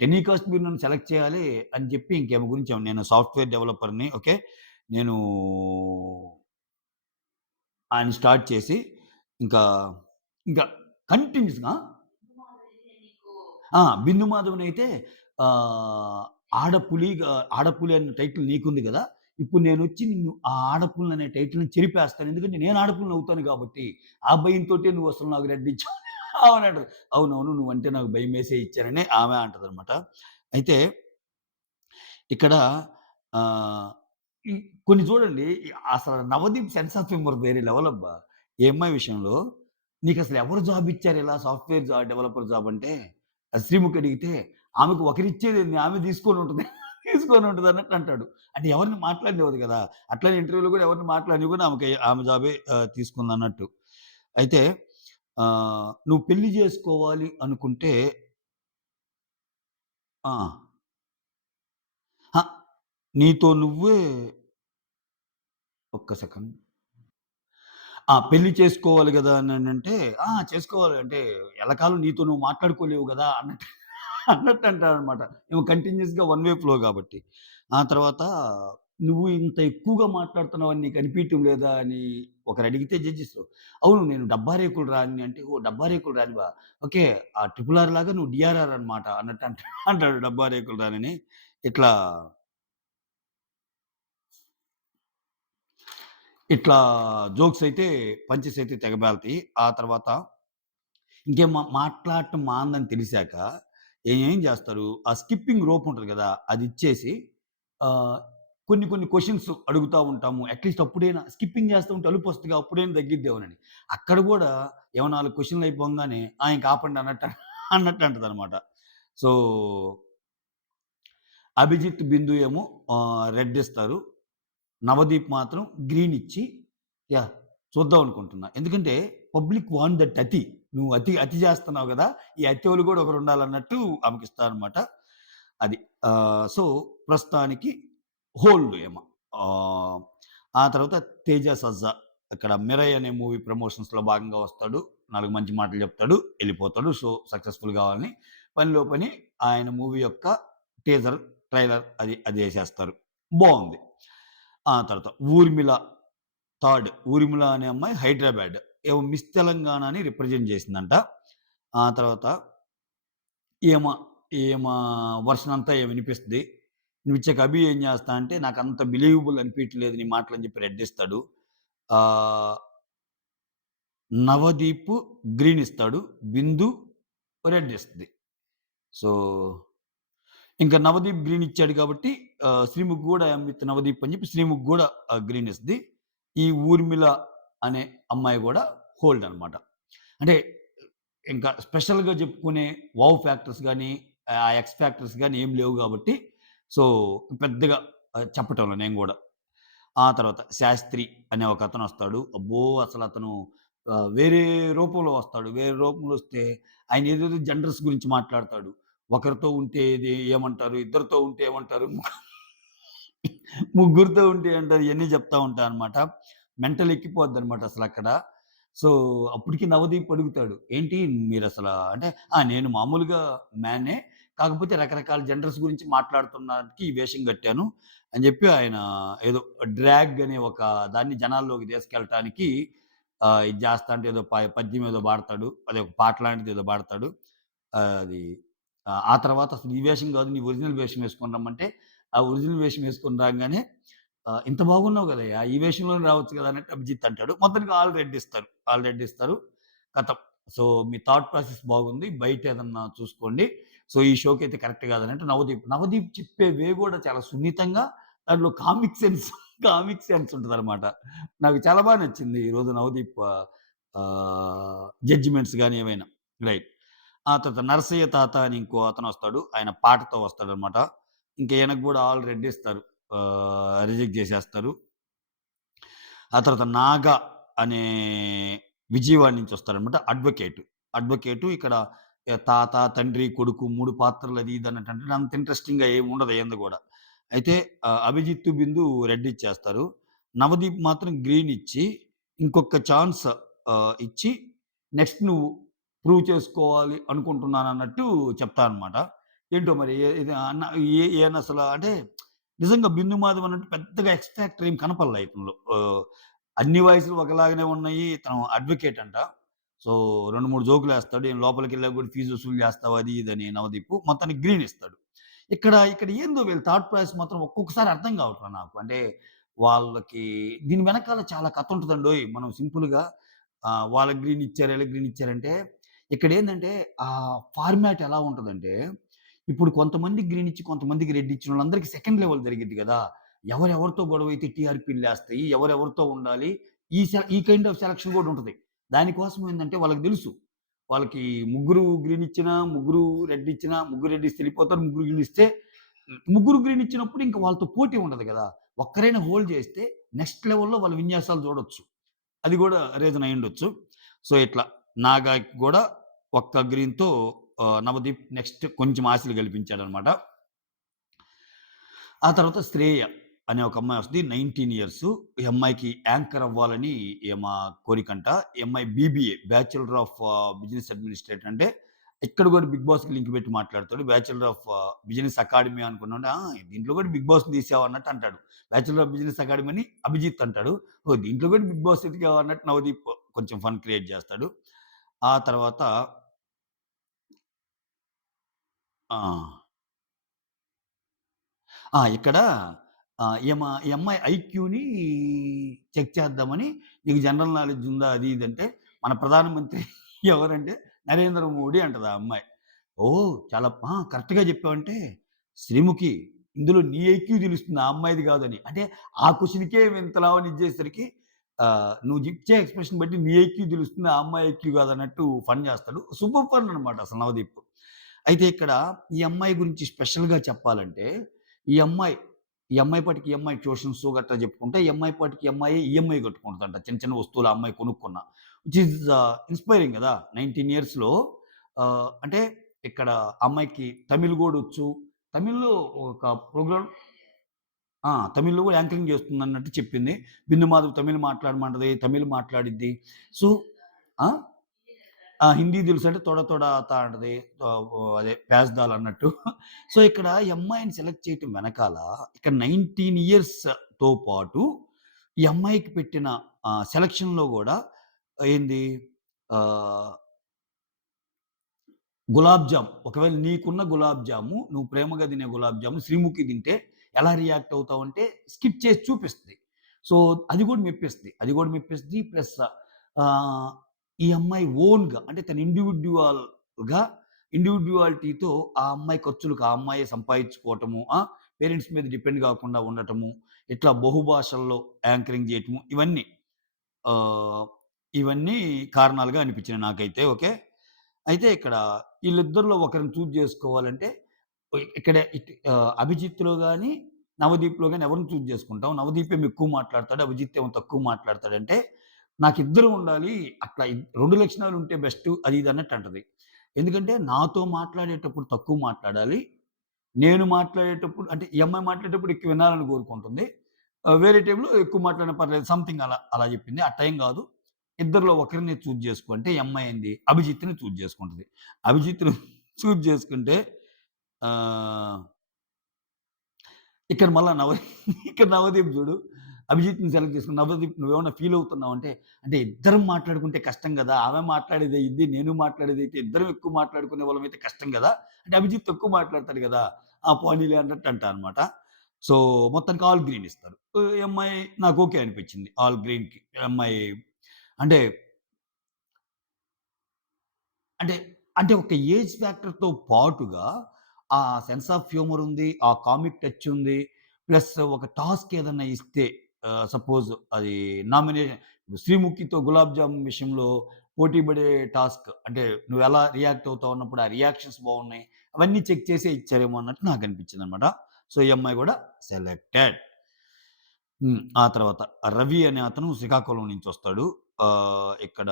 టెలికాస్ట్ మీరు నన్ను సెలెక్ట్ చేయాలి అని చెప్పి ఇంకేమి గురించి నేను సాఫ్ట్‌వేర్ డెవలపర్‌ని. ఓకే. నేను ఆయన స్టార్ట్ చేసి ఇంకా, ఇంకా కంటిన్యూస్‌గా 'బిందు మాధవనయితే ఆహ్, ఆడపులి అనే టైటిల్ నీకుంది గదా! ఇప్పుడు నేనొచ్చి నిన్ను ఆ ఆడపులి అనే టైటిల్‌ని చెరిపేస్తాను. ఎందుకంటే నేను ఆడపులిని అవుతాను గాబట్టి. ఆ భయంతోటే నువ్వసలు నాకు రెడ్డిచ్చావు. అవునంటది. అవునవును. నువ్వంటే నాకు భయమేసే ఇచ్చానని ఆమె అంటదనమాట. అయితే ఇక్కడ ఆహ్, ఈ కొన్ని చూడండి అసలు 'నవదీప్' సెన్స్ ఆఫ్ హ్యూమర్ వేరే లెవెల్ అబ్బా! ఈ అమ్మాయి విషయంలో నీకసలు ఎవరు జాబ్ ఇచ్చారు ఇలా సాఫ్ట్‌వేర్ డెవలపర్ జాబ్ అంటే శ్రీముఖి అడిగితే ఆమెకు ఒకరిచ్చేదేంది ఆమె తీసుకొనుంటది. తీసుకొనుంటదన్నట్టు అంటాడు. అంటే ఎవరిని మాట్లాడనివ్వదు గదా! అట్లనే ఇంటర్వ్యూలో గూడా ఎవరిని మాట్లాడనివ్వకుండా ఆమె జాబే తీసుకుందన్నట్టు. అయితే నువ్వు పెళ్లి జేసుకోవాలి అనుకుంటే ఆ! అహా! నీతో నువ్వే ఒక్క సెకండ్. పెళ్లి చేసుకోవాలి గదా! అననంటే, చేసుకోవాలి అంటే ఎల్లకాలం నీతో నువ్వు మాట్లాడుకోలేవు గదా! అన్నట్టు అంటాడనమాట. ఏమో కంటిన్యూయస్‌గా వన్ వే ఫ్లో గాబట్టి. ఆ తర్వాత "నువ్వు ఇంత ఎక్కువగా మాట్లాడుతున్నావని నీకు అనిపియటం లేదా?" అని ఒకరడిగితే జడ్జెస్, "అవును. నేను డబ్బా రేకులు రాణిని" అంటే, "ఓహ్! డబ్బా రేకులు రాణివా? ఓకే. ఆ 'ట్రిపుల్ ఆర్' లాగా నువ్వు 'డీఆర్ఆర్' అనమాట" అన్నట్టు అంటాడు డబ్బా రేకులు రాణిని. ఇట్లా ఇట్లా జోక్స్ అయితే పంచెస్ అయితే తెగ పేలతాయి. ఆ తర్వాత ఇంకేం మాట్లాడటం మానదని తెలిసాక ఏం చేస్తారు, ఆ స్కిప్పింగ్ రోప్ ఉంటది గదా! అదిచ్చేసి ఆహ్, కొన్ని క్వెషన్స్ అడుగుతా ఉంటాము. అట్‌లీస్ట్ అప్పుడైనా స్కిప్పింగ్ చేస్తూ ఉంటే అలుపొస్తదిగా అప్పుడైనా తగ్గిద్దేమోనని. అక్కడ గూడా ఏమో 4 క్వెషన్‌లు అయిపోంగానే ఇంక ఆపండి అన్నట్టు అంటదనమాట. సో, అభిజిత్, బిందు ఏమో రెడ్ ఇస్తారు. నవదీప్ మాత్రం గ్రీన్ ఇచ్చి యాహ్! చూద్దాం అనుకుంటున్నా. ఎందుకంటే పబ్లిక్ వాంట్ దట్ అతి. నువ్వు అతి చేస్తున్నావు గదా! ఈ అతోలు గూడా ఒకరుండాలన్నట్టు ఆమెకిస్తారనమాట. అది. సో, ప్రస్తుతానికి హోల్డ్ ఏమ. ఆహ్, ఆ తర్వాత 'తేజ సజ్జా' ఇక్కడ 'మిరయ్' అనే మూవీ ప్రమోషన్స్‌లో భాగంగా వస్తాడు. 4 మంచి మాటలు చెప్తాడు. ఎళ్ళిపోతాడు. షో సక్సెస్‌ఫుల్ గావాలని పనిలో పని ఆయన మూవీ యొక్క టీజర్, ట్రైలర్ అదేసేస్తారు. బావుంది. ఆ తర్వాత 'ఊర్మిళ' ఊర్మిళ అనే అమ్మాయి హైదరాబాద్. ఏమో మిస్ తెలంగాణ అని రిప్రజెంట్ చేసిందంట. ఆ తర్వాత ఈమ, ఈమ వర్షన్ అంతా ఈమె వినిపిస్తది. వినిపించాక అభి ఏం చేస్తా అంటే నాకంత బిలీవబుల్ అనిపియట్లేదు నీ మాటలని చెప్పి రెడ్ ఇస్తాడు. ఆహ్, నవదీప్ గ్రీన్ ఇస్తాడు. బిందు రెడ్ ఇస్తది. సో, ఇంక నవదీప్ గ్రీన్ ఇచ్చాడు కాబట్టి శ్రీముఖి గూడా ఐ యామ్ విత్ నవదీప్ అని చెప్పి శ్రీముఖి గూడా గ్రీన్ ఇస్తది. ఈ ఊర్మిళ అనే అమ్మాయి గూడా హోల్డ్ అనమాట. అంటే ఇంకా స్పెషల్‌గా చెప్పుకునే వావ్ ఫ్యాక్టర్స్ గాని, ఎక్స్ ఫ్యాక్టర్స్ గాని ఏమి లేవు గాబట్టి, సో, పెద్దగా చెప్పటంలో నేను గూడా. ఆ తర్వాత శాస్త్రి అనే ఒకతనొస్తాడు. అబ్బో! అసలతను వేరే రూపంలో వస్తాడు. వేరే రూపంలో వస్తే ఆయన ఏదేదో జెండర్స్ గురించి మాట్లాడతాడు. ఒకరితో ఉంటే ఏమంటారు? ఇద్దరితో ఉంటే ఏమంటారు? ముగ్గురితో ఉంటే ఏమంటారు? ఇయన్నీ చెప్తా ఉంటాడనమాట. మెంటల్ ఎక్కిపోద్దనమాట అసలక్కడ. సో, అప్పటికి నవదీప్ అడుగుతాడు. "ఏంటి మీరసలా" అంటే, నేను మామూలుగా మ్యానే. కాకపోతే రకరకాల జెండర్స్ గురించి మాట్లాడుతున్నానికి ఈ వేషం కట్టాను" అని జెప్పి ఆయన ఏదో డ్రాగ్ అనే ఒక దాన్ని జనాల్లోకి తీసుకెళ్ళటానికి ఇది జేస్తా అంటే ఏదో పద్యం ఏదో పాడతాడు. అదే ఒక పాట లాంటిదేదో పాడతాడు. అది ఆ తర్వాత అసలు ఈ వేషం గాదు నీ ఒరిజినల్ వేషం యేసుకొని రమ్మంటే, ఆ ఒరిజినల్ వేషం యేసుకొని రాంగానే ఇంత బాగున్నావు గదయ్యా! ఈ వేషంలోనే రావచ్చు గదా! అన్నట్టు అభిజిత్ అంటాడు. మొత్తానికి ఆల్ రెడ్ ఇస్తారు. ఆల్ రెడ్ ఇస్తారు. ఖతం. సో, మీ థాట్ ప్రాసెస్ బాగుంది. బయటేదన్నా చూసుకోండి. సో, ఈ షోకైతే కరెక్ట్ గాదనంటే నవదీప్. నవదీప్ చెప్పే వే గూడా చాలా సున్నితంగా దాంట్లో కామిక్ సెన్స్ కామిక్ సెన్స్ ఉంటదనమాట. నాకు చాలా బా నచ్చింది ఈరోజు నవదీప్ జడ్జిమెంట్స్ గాని ఏవైనా. రైట్. ఆ తర్వాత నరసయ్య తాత అని ఇంకో అతనొస్తాడు. ఆయన పాటతో వస్తాడనమాట. ఇంక ఈయనకు గూడా ఆల్ రెడ్ ఇస్తారు. రిజెక్ట్ జేసేస్తారు. ఆ తర్వాత 'నాగ' అనే విజయవాడ నుంచి వస్తాడనమాట. అడ్వొకేట్. అడ్వొకేటు ఇక్కడ తాత, తండ్రి, కొడుకు 3 పాత్రలు అది ఇది అన్నట్టు అంత ఇంట్రెస్టింగ్‌గా ఏముండదు అయంది గూడా. అయితే 'అభిజిత్, బిందు' రెడ్ ఇచ్చేస్తారు. నవదీప్ మాత్రం గ్రీన్ ఇచ్చి, ఇంకొక ఛాన్స్ ఇచ్చి నెక్స్ట్ నువ్వు ప్రూవ్ చేసుకోవాలి అనుకుంటున్నానన్నట్టు చెప్తారనమాట. ఏంటో మరి ఇది అన్న ఈయనసల అంటే నిజంగా 'బిందు మాధవ్' అన్నట్టు పెద్దగా ఎక్స్ ఫ్యాక్టర్ ఏం కనపడలా ఇతనిలో. అన్ని వయసులు ఒకలాగానే ఉన్నాయి. ఇతను అడ్వొకేట్ అంట. సో, 2, 3 జోకులేస్తాడు. "ఏం లోపలికెళ్ళాక కూడా ఫీజు వసూలు చేస్తావా?" అది ఇది అని నవదీప్. మొత్తానికి గ్రీన్ ఇస్తాడు. ఇక్కడ ఏందో వీళ్ళ థాట్ ప్రాసెస్ మాత్రం ఒక్కొక్కసారి అర్థం కావట్లా నాకు. అంటే వాళ్ళకి దీని వెనకాల చాలా కథ ఉంటదండోయ్! మనం సింపుల్‌గా వాళ్ళకి గ్రీన్ ఇచ్చారు, ఈళ్ళకి గ్రీన్ ఇచ్చారంటే ఇక్కడేందంటే ఫార్మాట్ ఎలా ఉంటదంటే ఇప్పుడు కొంతమందికి గ్రీన్ ఇచ్చి, కొంతమందికి రెడ్ ఇచ్చినోళ్ళందరికి సెకండ్ లెవెల్ జరిగిద్ది గదా! ఎవరెవరితో గొడవైతే టీఆర్‌పీ‌ల్లేస్తాయి, ఎవరెవరితో ఉండాలి, ఈ కైండ్ ఆఫ్ సెలక్షన్ గూడా ఉంటది. దానికోసం ఏందంటే వాళ్ళకి దెలుసు. వాళ్ళకి ముగ్గురు గ్రీన్ ఇచ్చినా, ముగ్గురు రెడ్ ఇచ్చినా, ముగ్గురు రెడ్ ఇస్తే ఎళ్ళిపోతారు. ముగ్గురు గ్రీన్ ఇస్తే ముగ్గురు గ్రీన్ ఇచ్చినప్పుడు ఇంక వాళ్ళతో పోటీ ఉండదు గదా! ఒక్కరైనా హోల్డ్ చేస్తే నెక్స్ట్ లెవెల్‌లో వాళ్ళ విన్యాసాలు చూడొచ్చు. అది గూడా రీజన్ అయ్యుండొచ్చు. సో, ఇట్లా నాగాకి గూడా ఒక్క గ్రీన్‌తో నవదీప్ నెక్స్ట్ కొంచెం ఆశలు కల్పించాడనమాట. ఆ తర్వాత శ్రేయ అనే ఒక అమ్మాయి వస్తది. 19 ఇయర్స్. ఈ అమ్మాయికి యాంకర్ అవ్వాలని ఈమె కోరికంట. ఈ అమ్మాయి BBA bachelor of business administrator అంటే ఇక్కడ కూడా 'బిగ్ బాస్‌కి' లింక్ పెట్టి మాట్లాడతాడు. బ్యాచిలర్ ఆఫ్ బిజినెస్ అకాడమీ అనుకున్నాంటే, దీంట్లో కూడా 'బిగ్ బాస్‌ని' తీసావా అన్నట్టు అంటాడు. బ్యాచిలర్ ఆఫ్ బిజినెస్ అకాడమీ అని అభిజిత్ అంటాడు. దీంట్లో కూడా 'బిగ్ బాస్' ఎతికావా అన్నట్టు నవదీప్ కొంచెం ఫన్ క్రియేట్ చేస్తాడు. ఆ తర్వాత ఆ! ఇక్కడ ఈ అమ్మాయి ఐక్యూని చెక్ చేద్దామని నీకు జనరల్ నాలెడ్జ్ ఉందా? అది ఇది అంటే, మన ప్రధానమంత్రి ఎవరంటే నరేంద్ర మోడీ అంటది ఆ అమ్మాయి. ఓహ్! చాలా కరెక్ట్‌గా చెప్పావంటే శ్రీముఖి ఇందులో నీ ఐక్యూ తెలుస్తుంది ఆ అమ్మాయిది కాదని. అంటే ఆ క్వెషన్‌కే ఇంతలావని ఇచ్చేసరికి నువ్వు ఇచ్చే ఎక్స్‌ప్రెషన్ బట్టి నీ ఐక్యూ తెలుస్తుంది. ఆ అమ్మాయి ఐక్యూ కాదన్నట్టు ఫన్ చేస్తాడు. సూపర్ ఫన్ అనమాట అసలు నవదీప్. అయితే ఇక్కడ ఈ అమ్మాయి గురించి స్పెషల్‌గా చెప్పాలంటే, ఈ అమ్మాయి, ఈ అమ్మాయి పాటికి ఈ అమ్మాయి ట్యూషన్స్ గట్రా చెప్పుకుంటే, ఈ అమ్మాయి పాటికి ఈ అమ్మాయి ఈఎంఐ కట్టుకుంటదంట. చిన్న చిన్న వస్తువులు ఆ అమ్మాయి కొనుక్కున్న. విచ్ ఈస్ ఇన్‌స్పైరింగ్ గదా! 19 ఇయర్స్‌లో అంటే ఇక్కడ అమ్మాయికి తమిళ్ గూడొచ్చు. తమిళ్‌లో ఒక ప్రోగ్రామ్ తమిళ్‌లో గూడా యాంకరింగ్ చేస్తుందన్నట్టు చెప్పింది. బిందు మాధవ్ తమిళ్ మాట్లాడమంటది. తమిళ్ మాట్లాడిద్ది. సో ఆ! హిందీ తెలుసంటే తొడ తొడ ఆతా అంటది. అదే ప్యాస్దాల్ అన్నట్టు. సో, ఇక్కడ ఈ అమ్మాయిని సెలెక్ట్ చేయటం వెనకాల ఇక్కడ 19 ఇయర్స్‌తో పాటు ఈ అమ్మాయికి పెట్టిన సెలక్షన్‌లో గూడా ఏంది ఆహ్ గులాబ్ జామ్. ఒకవేళ నీకున్న గులాబ్ జాము, నువ్వు ప్రేమగా తినే గులాబ్ జాము శ్రీముఖి తింటే ఎలా రియాక్ట్ అవుతావంటే స్కిప్ చేసి చూపిస్తది. సో, అది గూడా మెప్పిస్తది. అది గూడా మెప్పిస్తది. ప్లస్ ఆహ్, ఈ అమ్మాయి ఓన్‌గా అంటే తన ఇండివిడ్యువాలిటీతో ఆ అమ్మాయి ఖర్చులకు ఆ అమ్మాయే సంపాదించుకోవటము. పేరెంట్స్ మీద డిపెండ్ గాకుండా ఉండటము. ఇట్లా బహుభాషల్లో యాంకరింగ్ జేయటము. ఆహ్, ఇవన్నీ కారణాలుగా అనిపించినాయి నాకైతే. ఓకే. అయితే ఇక్కడ ఈళ్ళిద్దరిలో ఒకరిని చూజ్ జేసుకోవాలంటే ఇక్కడ 'అభిజిత్‌లో' గాని, 'నవదీప్‌లో' గాని ఎవరిని చూజ్ జేసుకుంటావు? 'నవదీప్' ఏమో ఎక్కువ మాట్లాడతాడు. 'అభిజిత్' ఏమో తక్కువ మాట్లాడతాడంటే, నాకిద్దరు ఉండాలి. అట్లా 2 లక్షణాలు ఉంటే బెస్టు అది ఇది అన్నట్టు అంటది. ఎందుకంటే నాతో మాట్లాడేటప్పుడు తక్కువ మాట్లాడాలి. నేను మాట్లాడేటప్పుడు అంటే ఈ అమ్మాయి మాట్లాడేటప్పుడు ఎక్కువ వినాలని కోరుకుంటుంది. వేరే టైంలో ఎక్కువ మాట్లాడినా పర్లేదు. సంథింగ్ అలా జెప్పింది. అట్టేం గాదు. ఇద్దరిలో ఒకరిని చూజ్ చేసుకో అంటే, ఈ అమ్మాయి ఏంది అభిజిత్‌ని చూజ్ చేసుకుంటది. అభిజిత్‌ని చూజ్ చేసుకుంటే ఆహ్ ఇక్కడ మళ్ళా ఇక్కడ నవదీప్ జూడు. అభిజిత్‌ని సెలెక్ట్ చేసుకొని, "నవదీప్ నువ్వేమన్నా ఫీల్ అవుతున్నావా?" అంటే ఇద్దరం మాట్లాడుకుంటే కష్టం గదా! ఆమె మాట్లాడేదయిద్ది, నేను మాట్లాడేదైతే ఇద్దరం ఎక్కువ మాట్లాడుకునే వాళ్ళమైతే కష్టం గదా! అంటే అభిజిత్ తక్కువ మాట్లాడతాడు గదా! ఆ! పోనీలే అన్నట్టు అంటా అనమాట. సో, మొత్తానికి ఆల్ గ్రీన్ ఇస్తారు. ఈ అమ్మాయి నాకు ఓకే అనిపించింది. ఆల్ గ్రీన్‌కి. ఈ అమ్మాయి అంటే అంటే, అంటే ఒక ఏజ్ ఫ్యాక్టర్‌తో పాటుగా ఆ సెన్స్ ఆఫ్ హ్యూమర్ ఉంది. ఆ కామిక్ టచ్ ఉంది. ప్లస్ ఒక టాస్క్ ఏదన్నా ఇస్తే సపోజ్ అది నామినేషన్ 'శ్రీముఖితో గులాబ్ జామున్' విషయంలో పోటీ పడే టాస్క్ అంటే నువ్వెలా రియాక్ట్ అవుతావు అన్నప్పుడు ఆ రియాక్షన్స్ బాగున్నాయి. అవన్నీ చెక్ చేసే ఇచ్చారేమో అన్నట్టు నాకనిపించిందనమాట. సో, ఈ అమ్మాయి గూడా సెలెక్టెడ్. ఆ తర్వాత రవి అనే అతను శ్రీకాకుళం నుంచొస్తాడు. ఇక్కడ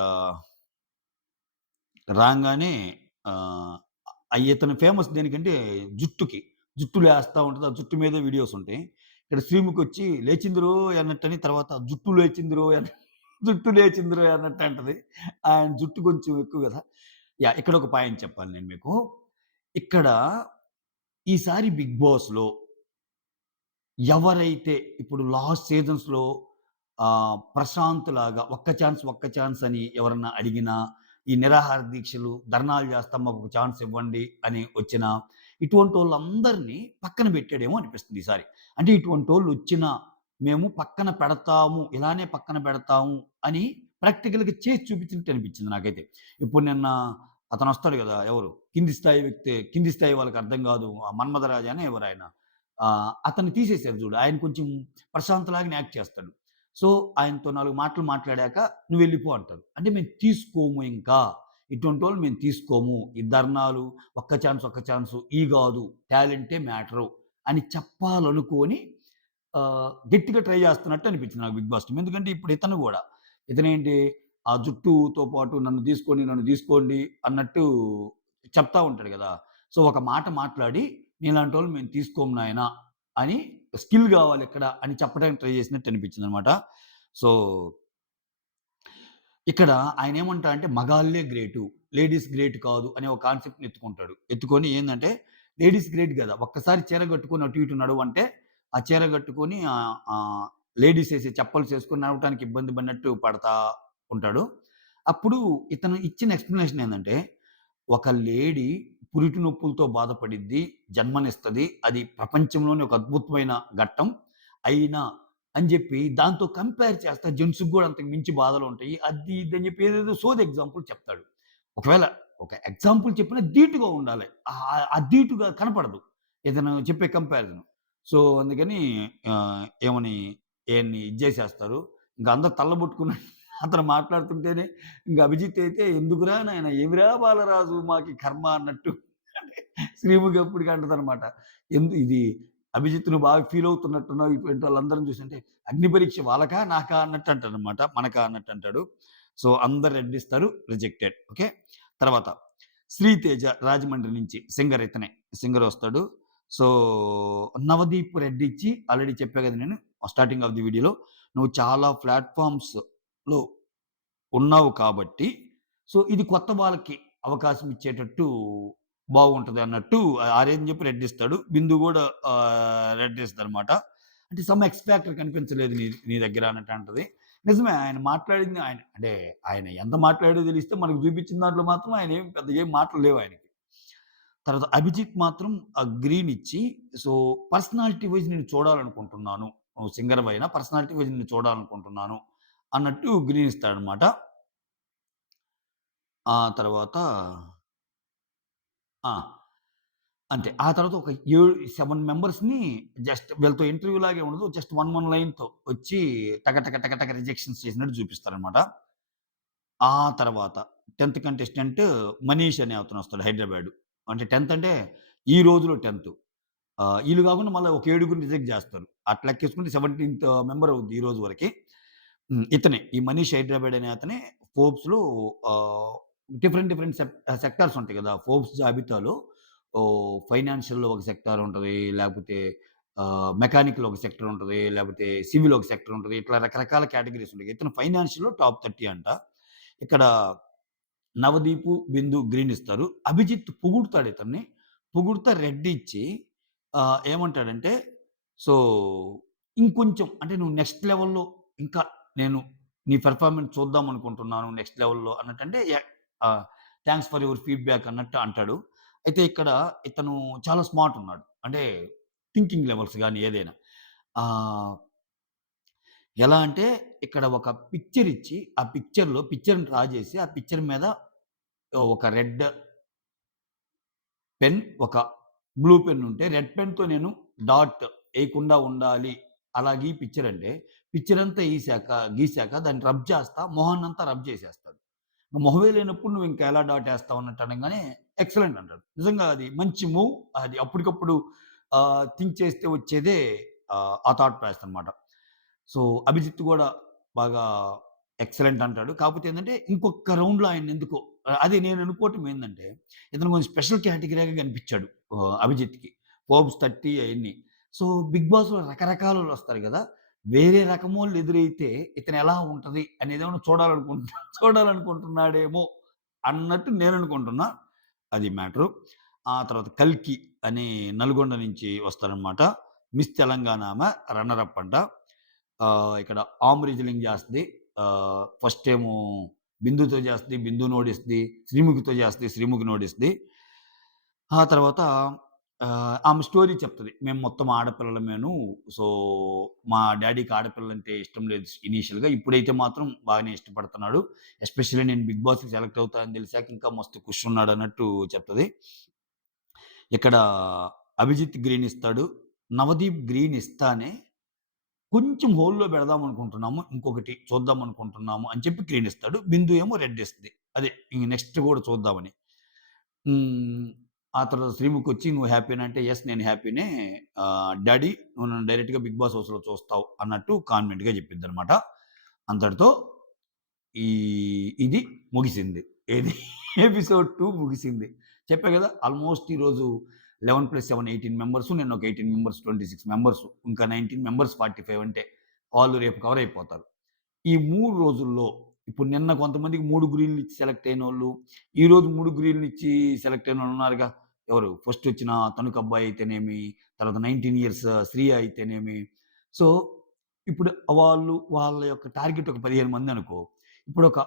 రాంగానే ఆహ్, ఇతను ఫేమస్ దేనికంటే జుట్టుకి. జుట్టులేస్తా ఉంటది. ఆ జుట్టు మీదే వీడియోస్ ఉంటాయి. ఇక్కడ శ్రీముఖొచ్చి లేచిందిరోయ్ అన్నట్టని తర్వాత జుట్టు లేచిందిరోయ్ అని జుట్టు లేచిందిరోయ్ అన్నట్టు అంటది. ఆయన జుట్టు కొంచెం ఎక్కువ గదా! ఇక్కడ ఒక పాయింట్ చెప్పాలి నేను మీకు. ఇక్కడ ఈసారి 'బిగ్ బాస్‌లో' ఎవరైతే ఇప్పుడు లాస్ట్ సీజన్స్‌లో ప్రశాంత్ లాగా ఒక్క ఛాన్స్ అని ఎవరన్నా అడిగినా, ఈ నిరాహార దీక్షలు, ధర్నాలు చేస్తాం మాకొక ఛాన్స్ ఇవ్వండి అని వచ్చినా, ఇటువంటోళ్ళందరిని పక్కన పెట్టాడేమో అనిపిస్తుంది ఈసారి. అంటే ఇటువంటోళ్ళొచ్చినా మేము పక్కన పెడతాము, ఇలానే పక్కన పెడతాము అని ప్రాక్టికల్‌గా చేసి చూపించినట్టు అనిపించింది నాకైతే. ఇప్పుడు నిన్న అతనొస్తాడు గదా! ఎవరు? కింది స్థాయి వ్యక్తి, కింది స్థాయి వాళ్ళకి అర్థం గాదు. ఆ 'మన్మథరాజా' అని ఎవరాయన. అతన్ని తీసేసారు జూడు. ఆయన కొంచెం ప్రశాంత్ లాగానే యాక్ట్ చేస్తాడు. సో, ఆయనతో 4 మాటలు మాట్లాడాక "నువ్వెళ్ళిపో" అంటారు. అంటే మేము తీసుకోము ఇంకా. ఇటువంటోళ్ళని మేము తీసుకోము. ఈ ధర్నాలు, ఒక్క ఛాన్సు ఈ గాదు. టాలెంటే మ్యాటరు అని చెప్పాలనుకోని గట్టిగా ట్రై చేస్తున్నట్టు అనిపించింది నాకు 'బిగ్ బాస్' టీమ్. ఎందుకంటే ఇప్పుడు ఇతను గూడా ఇతనేంటి ఆ జుట్టుతో పాటు నన్ను తీసుకోండి అన్నట్టు చెప్తా ఉంటాడు గదా! సో, ఒక మాట మాట్లాడి "నీలాంటోళ్ళని మేము తీసుకోము నాయనా" అని స్కిల్ గావాలిక్కడ అని చెప్పడానికి ట్రై చేసినట్టు అనిపించిందనమాట. సో, ఇక్కడ ఆయనేమంటా అంటే మగాళ్ళే గ్రేటు. లేడీస్ గ్రేట్ కాదు అనే ఒక కాన్సెప్ట్‌ని ఎత్తుకుంటాడు. ఎత్తుకొని ఏందంటే లేడీస్ గ్రేట్ గదా! ఒక్కసారి చీర గట్టుకొని అటు ఇటు నడువంటే, ఆ చీర గట్టుకొని లేడీస్ ఏసే చెప్పల్స్ ఏసుకొని నడవటానికి ఇబ్బంది పడినట్టు పడతా ఉంటాడు. అప్పుడు ఇతను ఇచ్చిన ఎక్స్‌ప్లనేషన్ ఏందంటే, ఒక లేడీ పురిటి నొప్పులతో బాధపడిద్ది, జన్మనిస్తది. అది ప్రపంచంలోనే ఒక అద్భుతమైన ఘట్టం. అయినా అని జెప్పి దాంతో కంపేర్ చేస్తా జెంట్స్‌కి గూడా అంతకు మించి బాధలుంటాయి. అది ఇది అని జెప్పి ఏదేదో సోది ఎగ్జాంపుల్ చెప్తాడు. ఒకవేళ ఒక ఎగ్జాంపుల్ చెప్పినా ధీటుగా ఉండాలి. ఆ ధీటుగా కనపడదు. ఏదైనా చెప్పే కంపారిజన్. సో, అందుకని ఏమని ఈయన్ని ఇది జేసేస్తారు. ఇంక అందరూ తల్లబొట్టుకున్న అతను మాట్లాడుతుంటేనే ఇంక అభిజిత్ అయితే "ఎందుకురా నాయన ఏమిరా బాలరాజు మాకి కర్మ" అన్నట్టు శ్రీముఖి అప్పటికి అంటదనమాట. ఇది అభిజిత్ నువ్వు బాగా ఫీల్ అవుతున్నట్టున్నావు ఇటువంటి వాళ్ళందరిని చూస్తుంటే, అగ్ని పరీక్ష వాళ్ళకా? నాకా? అన్నట్టు అంటాడనమాట. మనకా అన్నట్టు అంటాడు. సో, అందరు రెడ్ ఇస్తారు. రిజెక్టెడ్. ఓకే. తర్వాత 'శ్రీతేజ' రాజమండ్రి నుంచి సింగర్ ఇతనే. సింగర్ వస్తాడు. సో, నవదీప్ రెడ్ ఇచ్చి ఆల్రెడీ చెప్పా గదా! నేను స్టార్టింగ్ ఆఫ్ ది వీడియోలో. నువ్వు చాలా ప్లాట్‌ఫార్మ్స్‌లో ఉన్నావు కాబట్టి, సో, ఇది కొత్త వాళ్ళకి అవకాశం ఇచ్చేటట్టు బాగుంటది అన్నట్టు ఆరెంజ్ చెప్పి రెడ్ ఇస్తాడు. బిందు గూడా రెడ్ ఇస్తదనమాట. అంటే సమ్ ఎక్స్ ఫ్యాక్టర్ కనిపించలేదు నీ నీ దగ్గర అన్నట్టు అంటది. నిజమే ఆయన మాట్లాడింది ఆయన ఎంత మాట్లాడాడో తెలిస్తే మనకు చూపించిన దాంట్లో మాత్రం ఆయన ఏం పెద్దగా ఏం మాటలు లేవు ఆయనకి. తర్వాత అభిజిత్ మాత్రం గ్రీన్ ఇచ్చి సో, పర్సనాలిటీ వైస్ నేను చూడాలనుకుంటున్నాను. నువ్వు సింగర్‌వైనా పర్సనాలిటీ వైస్ నిన్ను చూడాలనుకుంటున్నాను అన్నట్టు గ్రీన్ ఇస్తాడనమాట. ఆ తర్వాత ఆ! అంతే. ఆ తర్వాత ఒక 7 మెంబర్స్‌ని జస్ట్ వీళ్ళతో ఇంటర్వ్యూ లాగే ఉండదు. జస్ట్ వన్ లైన్‌తో వచ్చి టక రిజెక్షన్స్ చేసినట్టు చూపిస్తారనమాట. ఆ తర్వాత 10థ్ కంటెస్టెంట్ మనీష్ అనే అతనొస్తాడు హైదరాబాదు. అంటే 10థ్ అంటే ఈ రోజులో 10థ్. ఈళ్ళు కాకుండా మళ్ళా ఒక ఏడుగురిని రిజెక్ట్ జేస్తారు. అట్లా లెక్కేసుకుంటే 17థ్ మెంబర్ అవుద్ది ఈ రోజు వరకి. ఇతనే ఈ మనీష్ హైదరాబాద్ అనే అతనే ఫోర్బ్స్‌లో ఆహ్, డిఫరెంట్ సెక్టార్స్ ఉంటాయి గదా! ఫోర్బ్స్ జాబితాలో ఫైనాన్షియల్‌లో ఒక సెక్టార్ ఉంటది. లేకపోతే మెకానికల్ ఒక సెక్టర్ ఉంటది. లేకపోతే సివిల్ ఒక సెక్టర్ ఉంటది. ఇట్లా రకరకాల కేటగరీస్ ఉంటాయి. ఇతను ఫైనాన్షియల్‌లో టాప్ 30 అంట. ఇక్కడ నవదీపు, బిందు గ్రీన్ ఇస్తారు. అభిజిత్ పొగుడుతాడు ఇతన్ని. పొగుడుతా రెడ్ ఇచ్చి ఏమంటాడంటే, సో, ఇంకొంచెం అంటే నువ్వు నెక్స్ట్ లెవెల్‌లో ఇంకా నేను నీ పెర్ఫార్మన్స్ చూద్దాం అనుకుంటున్నాను నెక్స్ట్ లెవెల్‌లో అన్నట్టంటే ఆహ్, థాంక్స్ ఫర్ యువర్ ఫీడ్‌బ్యాక్ అన్నట్టు అంటాడు. అయితే ఇక్కడ ఇతను చాలా స్మార్ట్ ఉన్నాడు. అంటే థింకింగ్ లెవెల్స్ గాని ఏదైనా. ఆహ్, ఎలా అంటే ఇక్కడ ఒక పిక్చర్ ఇచ్చి, ఆ పిక్చర్‌ని డ్రా చేసి, ఆ పిక్చర్ మీద ఒక రెడ్ పెన్, ఒక బ్లూ పెన్ ఉంటే, రెడ్ పెన్‌తో నేను డాట్ ఏయకుండా ఉండాలి. అలా పిక్చరంటే, పిక్చరంతా గీసాక దాన్ని రబ్ చేస్తా, మొహాన్నంతా రబ్ చేసేస్తాడు. మొహమే లేనప్పుడు నువ్వు ఇంకా ఎలా డాట్ ఏస్తావు అన్నట్టు అనంగానే ఎక్సలెంట్ అంటాడు. నిజంగా అది మంచి మూవ్. అది అప్పటికప్పుడు థింక్ చేస్తే వచ్చేదే ఆ థాట్ ప్రాసెస్ అనమాట. సో, అభిజిత్ గూడా బాగా ఎక్సలెంట్ అంటాడు. కాకపోతే ఏందంటే, ఇంకొక రౌండ్‌లో ఆయన్నెందుకో అది నేను అనుకోవటం ఏందంటే, ఇతను కొంచెం స్పెషల్ కేటగరీగా కనిపిచ్చాడు అభిజిత్‌కి. 'ఫోర్బ్స్ 30' అయన్నీ. సో, 'బిగ్ బాస్‌లో' రకరకాలోళ్ళొస్తారు గదా! వేరే రకమోళ్ళు ఎదురైతే ఇతనెలా ఉంటది అనేదేమన్నా చూడాలనుకుంటున్నాడేమో అన్నట్టు నేననుకుంటున్నా. అది మ్యాటరు. ఆ తర్వాత 'కల్కి' అని నల్గొండ నుంచి వస్తాడనమాట. మిస్ తెలంగాణ ఆమె రన్నర్ అప్ అంట. ఇక్కడ ఆర్మ్ రెజ్లింగ్ జేస్తది. ఫస్టేమో బిందుతో జేస్తది. బిందుని ఓడిస్తది. శ్రీముఖితో జేస్తది. శ్రీముఖిని ఓడిస్తది. ఆ తర్వాత ఆమె స్టోరీ చెప్తది. మేము మొత్తం ఆడపిల్లలమేను. సో, మా డ్యాడీకి ఆడపిల్లలంటే ఇష్టం లేదు ఇనీషియల్‌గా. ఇప్పుడైతే మాత్రం బాగానే ఇష్టపడుతున్నాడు. ఎస్పెషల్లీ నేను 'బిగ్ బాస్‌కి' సెలెక్ట్ అవుతా అని తెలిసాక ఇంకా మస్తు ఖుష్ ఉన్నాడన్నట్టు చెప్తది. ఇక్కడ అభిజిత్ గ్రీన్ ఇస్తాడు. నవదీప్ గ్రీన్ ఇస్తానే కొంచెం హోల్‌లో పెడదామనుకుంటున్నాము. ఇంకొకటి చూద్దామనుకుంటున్నాము అని చెప్పి గ్రీన్ ఇస్తాడు. బిందు ఏమో రెడ్ ఇస్తది. అదే ఇంక నెక్స్ట్ గూడా చూద్దామని. హ్మ్. ఆ తర్వాత శ్రీముఖొచ్చి "నువ్వు హ్యాపీనా?" అంటే "యెస్ నేను హ్యాపీనే. డ్యాడీ నువ్వు నన్ను డైరెక్ట్‌గా 'బిగ్ బాస్' హౌస్‌లో చూస్తావు" అన్నట్టు కాన్ఫిడెంట్‌గా చెప్పిద్దనమాట. అంతటితో ఈ ఇది ముగిసింది. ఏది ఎపిసోడ్ 2 ముగిసింది. చెప్పా గదా! ఆల్‌మోస్ట్ ఈరోజు 11+7 18 మెంబర్సు. నిన్నొక 18 members 26 members. ఇంకా 19 మెంబర్స్ 45 అంటే వాళ్ళు రేపు కవర్ అయిపోతారు. ఈ 3 రోజుల్లో ఇప్పుడు నిన్న కొంతమందికి 3 గ్రీన్‌లిచ్చి సెలెక్ట్ అయినోళ్ళు, ఈరోజు 3 గ్రీన్‌లిచ్చి సెలెక్ట్ అయినోళ్ళున్నారుగా. ఎవరు ఫస్టొచ్చిన తణుకు అబ్బాయి అయితేనేమి, తర్వాత 19 ఇయర్స్ శ్రియ అయితేనేమి. సో, ఇప్పుడు వాళ్ళ యొక్క టార్గెట్ ఒక 15 మందనుకో. ఇప్పుడొక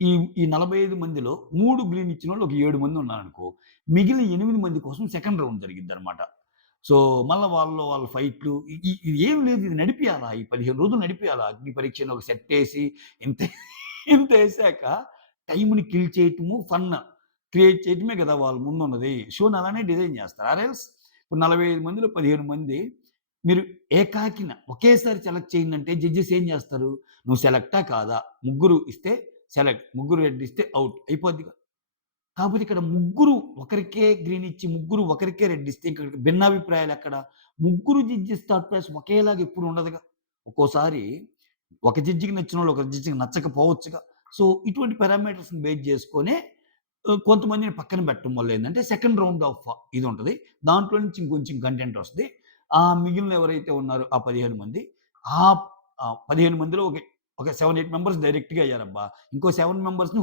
ఈ ఈ 45 మందిలో 3 గ్రీన్ ఇచ్చినోళ్ళు ఒక 7 మంది ఉన్నారనుకో. మిగిలిన 8 మంది కోసం సెకండ్ రౌండ్ జరిగిద్దనమాట. సో, మళ్ళా వాళ్ళ ఫైట్‌లు ఇది ఏం లేదు. ఇది నడిపియాలా. ఈ 15 రోజులు నడిపియాలా. అగ్ని పరీక్ష అని ఒక సెట్టేసి ఇంత ఇంతేసాక టైమ్‌ని కిల్ చేయటము, ఫన్ క్రియేట్ చేయటమే గదా! వాళ్ళ ముందున్నది. షోని అలానే డిజైన్ జేస్తారు. ఇప్పుడు 45 మందిలో 15 మంది మీరు ఏకాకిన ఒకేసారి సెలెక్ట్ చేయండంటే జడ్జెస్ ఏం జేస్తారు? నువ్వు సెలెక్టా? కాదా? ముగ్గురు ఇస్తే సెలెక్ట్. ముగ్గురు రెడ్ ఇస్తే ఔట్. అయిపోద్దిగా. కాకపోతే ఇక్కడ ముగ్గురు ఒకరికే గ్రీన్ ఇచ్చి, ముగ్గురు ఒకరికే రెడ్ ఇస్తే ఇక్కడ భిన్నాభిప్రాయాలెక్కడ? ముగ్గురు జడ్జెస్ థాట్ ప్రాసెస్ ఒకేలాగా ఎప్పుడు ఉండదుగా. ఒక్కోసారి ఒక జడ్జికి నచ్చినోళ్ళు ఒక జడ్జికి నచ్చకపోవచ్చుగా. సో, ఇటువంటి పారామీటర్స్‌ని బేస్ చేసుకొనే కొంతమందిని పక్కన పెట్టడం వల్ల ఏందంటే సెకండ్ రౌండ్ ఆఫ్ ఇదుంటది. దాంట్లో నుంచి ఇంకొంచెం కంటెంట్ వస్తది. మిగిలిన ఎవరైతే ఉన్నారో ఆ 15 మంది, ఆహ్, 15 మందిలో ఒక 7, 8 మెంబర్స్ డైరెక్ట్‌గా అయ్యారబ్బా! ఇంకో 7 మెంబర్స్‌ని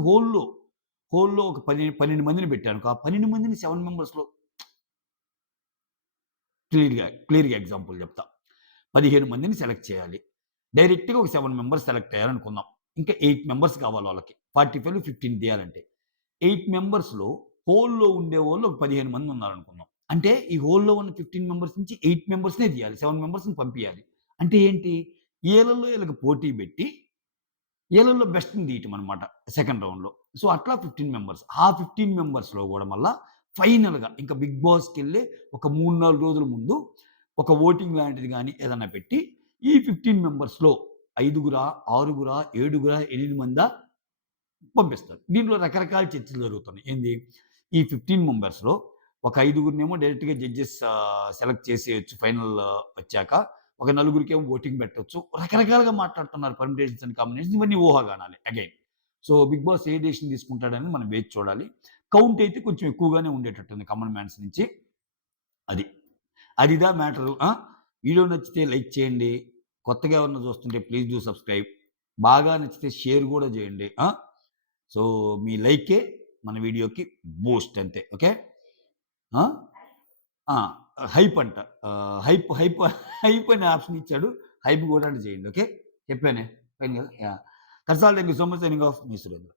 హోల్‌లో ఒక 12 మందిని పెట్టాననుకో. ఆ 12 మందిని 7 మెంబర్స్‌లో క్లియర్‌గా ఎగ్జాంపుల్ చెప్తా. 15 మందిని సెలెక్ట్ చేయాలి. డైరెక్ట్‌గా ఒక 7 మెంబర్స్ సెలెక్ట్ అయ్యారనుకుందాం. ఇంకా 8 మెంబర్స్ కావాలి వాళ్ళకి. 45లో 15 తీయాలంటే. 8 మెంబర్స్‌లో హోల్‌లో ఉండేవోళ్ళు ఒక 15 మంది ఉన్నారనుకుందాం. అంటే ఈ హోల్‌లో ఉన్న 15 మెంబర్స్ నుంచి 8 మెంబర్స్‌నే తీయాలి. 7 మెంబర్స్‌ని పంపియాలి. అంటే ఏంటి? ఈళ్ళలో ఈళ్ళకి పోటీ పెట్టి ఈళ్ళలో బెస్ట్‌ని తీయటమనమాట సెకండ్ రౌండ్‌లో. సో, అట్లా 15 మెంబర్స్. ఆ 15 మెంబర్స్‌లో గూడా మళ్ళా ఫైనల్‌గా ఇంకా 'బిగ్ బాస్'కెళ్ళే ఒక 3, 4 రోజుల ముందు ఒక ఓటింగ్ లాంటిది గాని ఏదన్నా పెట్టి, ఈ 15 మెంబర్స్‌లో ఐదుగురా, ఆరుగురా, ఏడుగురా, 8 మందా పంపిస్తారు. దీంట్లో రకరకాల చర్చలు జరుగుతున్నాయి. ఏంది? ఈ 15 మెంబర్స్‌లో ఒక ఐదుగురినేమో డైరెక్ట్‌గా జడ్జెస్ సెలెక్ట్ చేసేయొచ్చు ఫైనల్ వచ్చాక. ఒక నలుగురికేమో ఓటింగ్ పెట్టొచ్చు. రకరకాలుగా మాట్లాడుతున్నారు పర్ముటేషన్స్ అండ్ కాంబినేషన్స్ ఇవన్నీ ఊహాగానాలే అగైన్. సో, 'బిగ్ బాస్' ఏ డెసిషన్ తీసుకుంటాడని మనం వేచి చూడాలి. కౌంట్ అయితే కొంచెం ఎక్కువగానే ఉండేటట్టుంది కామన్ మ్యాన్స్ నుంచి. అది. అదిదా మ్యాటరు. వీడియో నచ్చితే లైక్ చేయండి. కొత్తగా ఎవరైనా చూస్తుంటే ప్లీజ్ డూ సబ్స్క్రైబ్. బాగా నచ్చితే షేర్ గూడా జేయండి. ఆ! సో, మీ లైకే మన వీడియోకి బూస్ట్ అంతే. ఓకే. ఆ! ఆ! హైప్ అంట. హైప్ హైప్ అనే ఆప్షన్ ఇచ్చాడు. హైప్ గూడా చేయండి. ఓకే. చెప్పానే. చెప్పాను గదా! Yeah! That's all. Thank you so much. Signing off. Me Surendra.